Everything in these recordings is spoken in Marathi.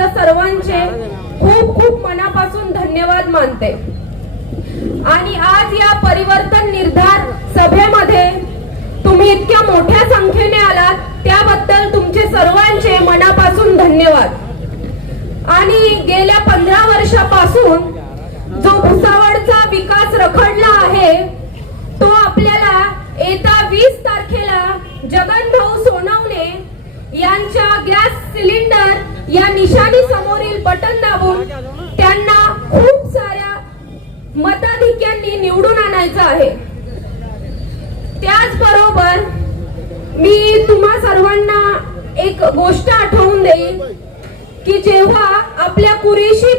आपल्या सर्वांचे खूप खूप मनापासून धन्यवाद मानते. आणि आज या परिवर्तन निर्धार सभेमध्ये तुम्ही इतक्या मोठ्या संख्येने आलात त्याबद्दल तुमचे सर्वांचे मनापासून धन्यवाद. आणि गेल्या पंधरा वर्षापासून जो भुसावळचा विकास रखडला आहे तो आपल्याला येत्या वीस तारखेला जगन भाऊ सोनवणे यांच्या गॅस सिलेंडर या निशाणी समोरील बटन दाबून त्यांना खूप साऱ्या मताधिक्यांनी निवडून आणायचं आहे. त्याचबरोबर मी तुम्हा सर्वांना एक गोष्ट आठवून देईन की जेव्हा आपल्या कुरेशी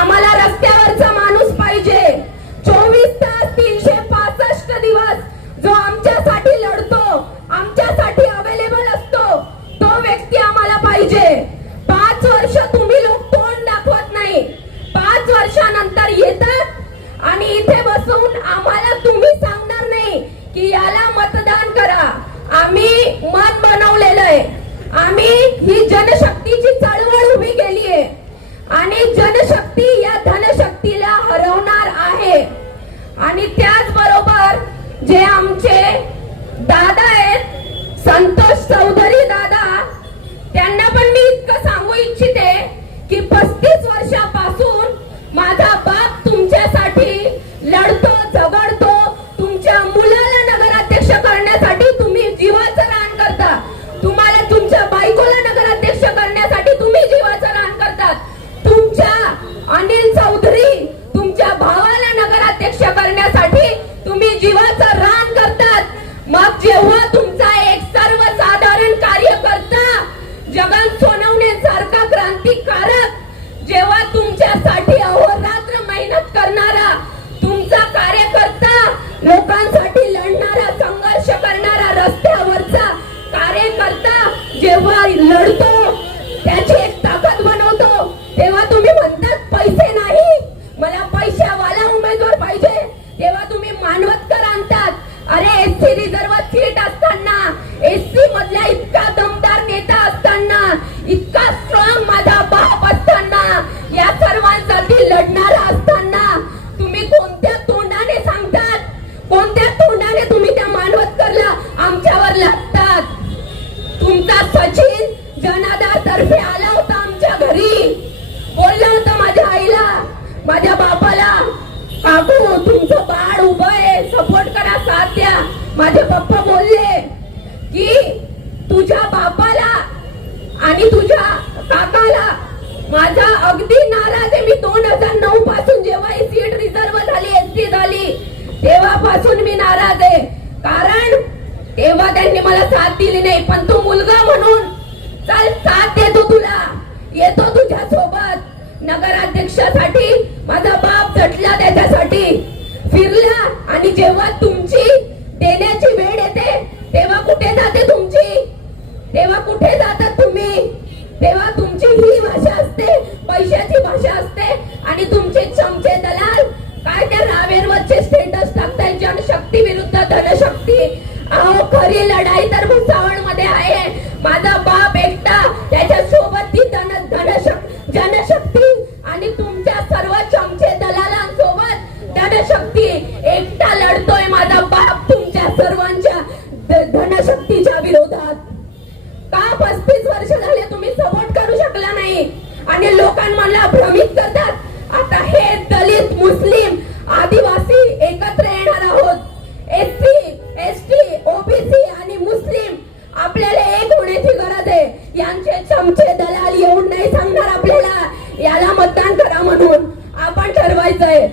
आम्हाला रस्त्यावरचा माणूस पाहिजे. चोवीस तास तीनशे पासष्ट दिवस जो आमच्यासाठी लढतो आमच्यासाठी अवेलेबल असतो तो व्यक्ती आम्हाला पाहिजे. पाच वर्ष तुम्ही लोक तोंड दाखवत नाही. पाच वर्षानंतर येतात आणि इथे बसून आम्हाला तुम्ही सांगणार नाही की याला मतदान करा. आम्ही मत बनवलेलं आहे. आम्ही ही जनश அப்புறம் நடுத்த मला काकू तुमचं बाळ उभं आहे. सपोर्ट करा साथ द्या. माझे पप्पा बोलले की तुझ्या बापाला आणि तुझ्या काकाला माझा अगदी नाराज आहे. मी दोन हजार नऊ पासून जेव्हा ही सीट रिझर्व झाली एसटी झाली तेव्हापासून मी नाराज आहे. कारण तेव्हा त्यांनी मला साथ दिली नाही. पण तो मुलगा म्हणून चाल साथ देतो तुला. येतो तुझ्या सोबत नगराध्यक्षासाठी माझा बाप झटला त्याच्यासाठी. फिरला आणि जेव्हा धनशक्ती एकटा लढतोय माझा बाप तुमच्या सर्वांच्या धनशक्तीच्या विरोधात. का पस्तीस वर्ष झाले तुम्ही सपोर्ट करू शकला नाही. आणि लोकांना भ्रमित करतात. आता हे दलित मुस्लिम आदिवासी एकत्र येणार आहोत. एससी एसटी ओबीसी आणि मुस्लिम आपल्याला एक होण्याची गरज आहे. यांचे चमचे दलाल येऊन नाही सांगणार आपल्याला. याला मतदान करा म्हणून आपण ठरवायचंय.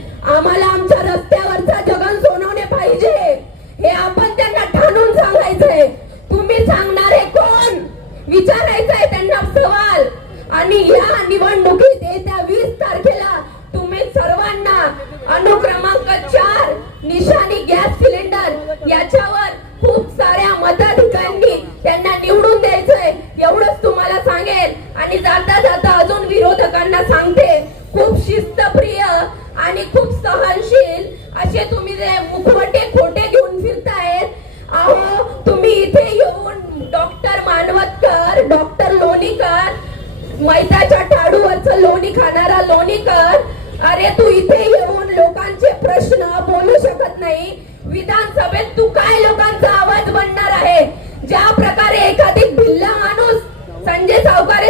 so good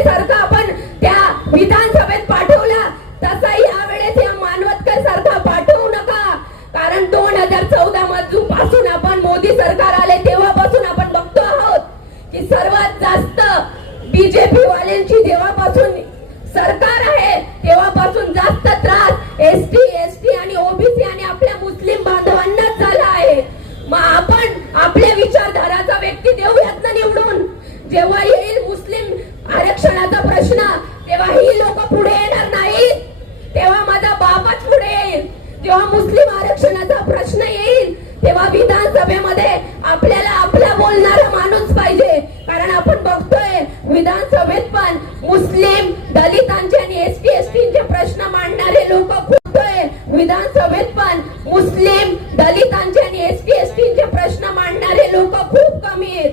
विधानसभेत पण मुस्लिम दलितांचे आणि एस टी एस प्रश्न मांडणारे लोक खूपतोय विधानसभेत पण मुस्लिम दलितांचे आणि एस टी एस प्रश्न मांडणारे लोक खूप कमी आहेत.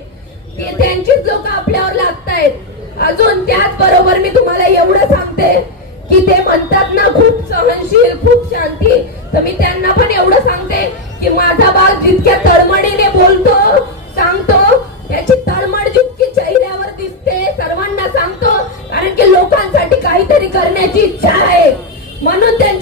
ते त्यांचीच लोक आपल्यावर लागतायत. अजून त्याच बरोबर मी तुम्हाला एवढं सांगते की ते म्हणतात ना खूप सहनशील खूप शांती. तर मी त्यांना पण एवढं सांगते की माझा बाग जितक्या तळमळीने बोलतो सांगतो सांगतो कारण की लोकांसाठी काहीतरी करण्याची इच्छा आहे. म्हणून त्यांनी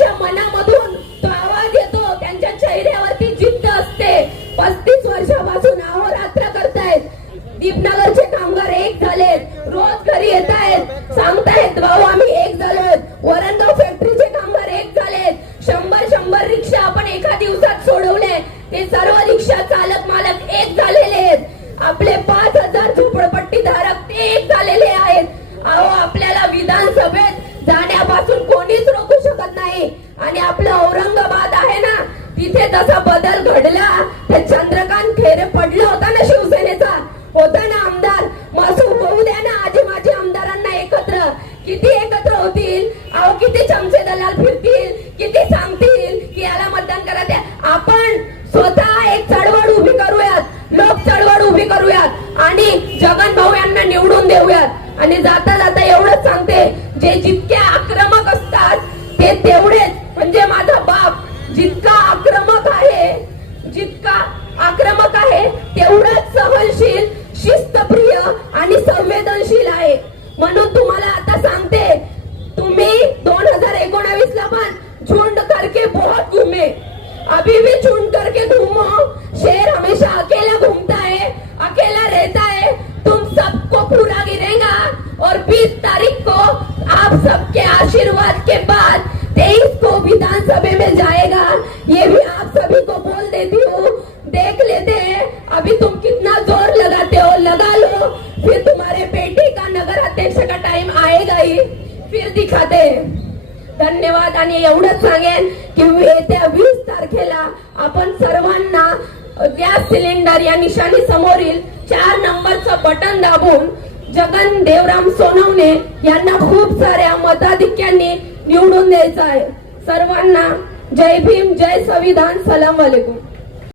किती एकत्र होतील. अहो किती चमचे दलाल फिरतील किती सांगतील की याला मतदान करा द्या आपण स्वतः एक चळवळ उभी करूयात. लोक चळवळ उभी करूयात. आणि जगन भाऊ यांना निवडून देऊयात. आणि जाता जाता एवढंच सांगते जे जितके आक्रमक असतात ते तेवढेच. म्हणजे माझा बाप जितका आक्रमक धन्यवाद. आणि एवढंच सांगेन की येत्या वीस तारखेला आपण सर्वांना गॅस सिलेंडर या निशाणी समोरील चार नंबरचं बटन दाबून जगन देवराम सोनवणे यांना खूप साऱ्या मताधिक्यांनी निवडून द्यायचं आहे. सर्वांना जय भीम जय संविधान. सलाम वालेकुम.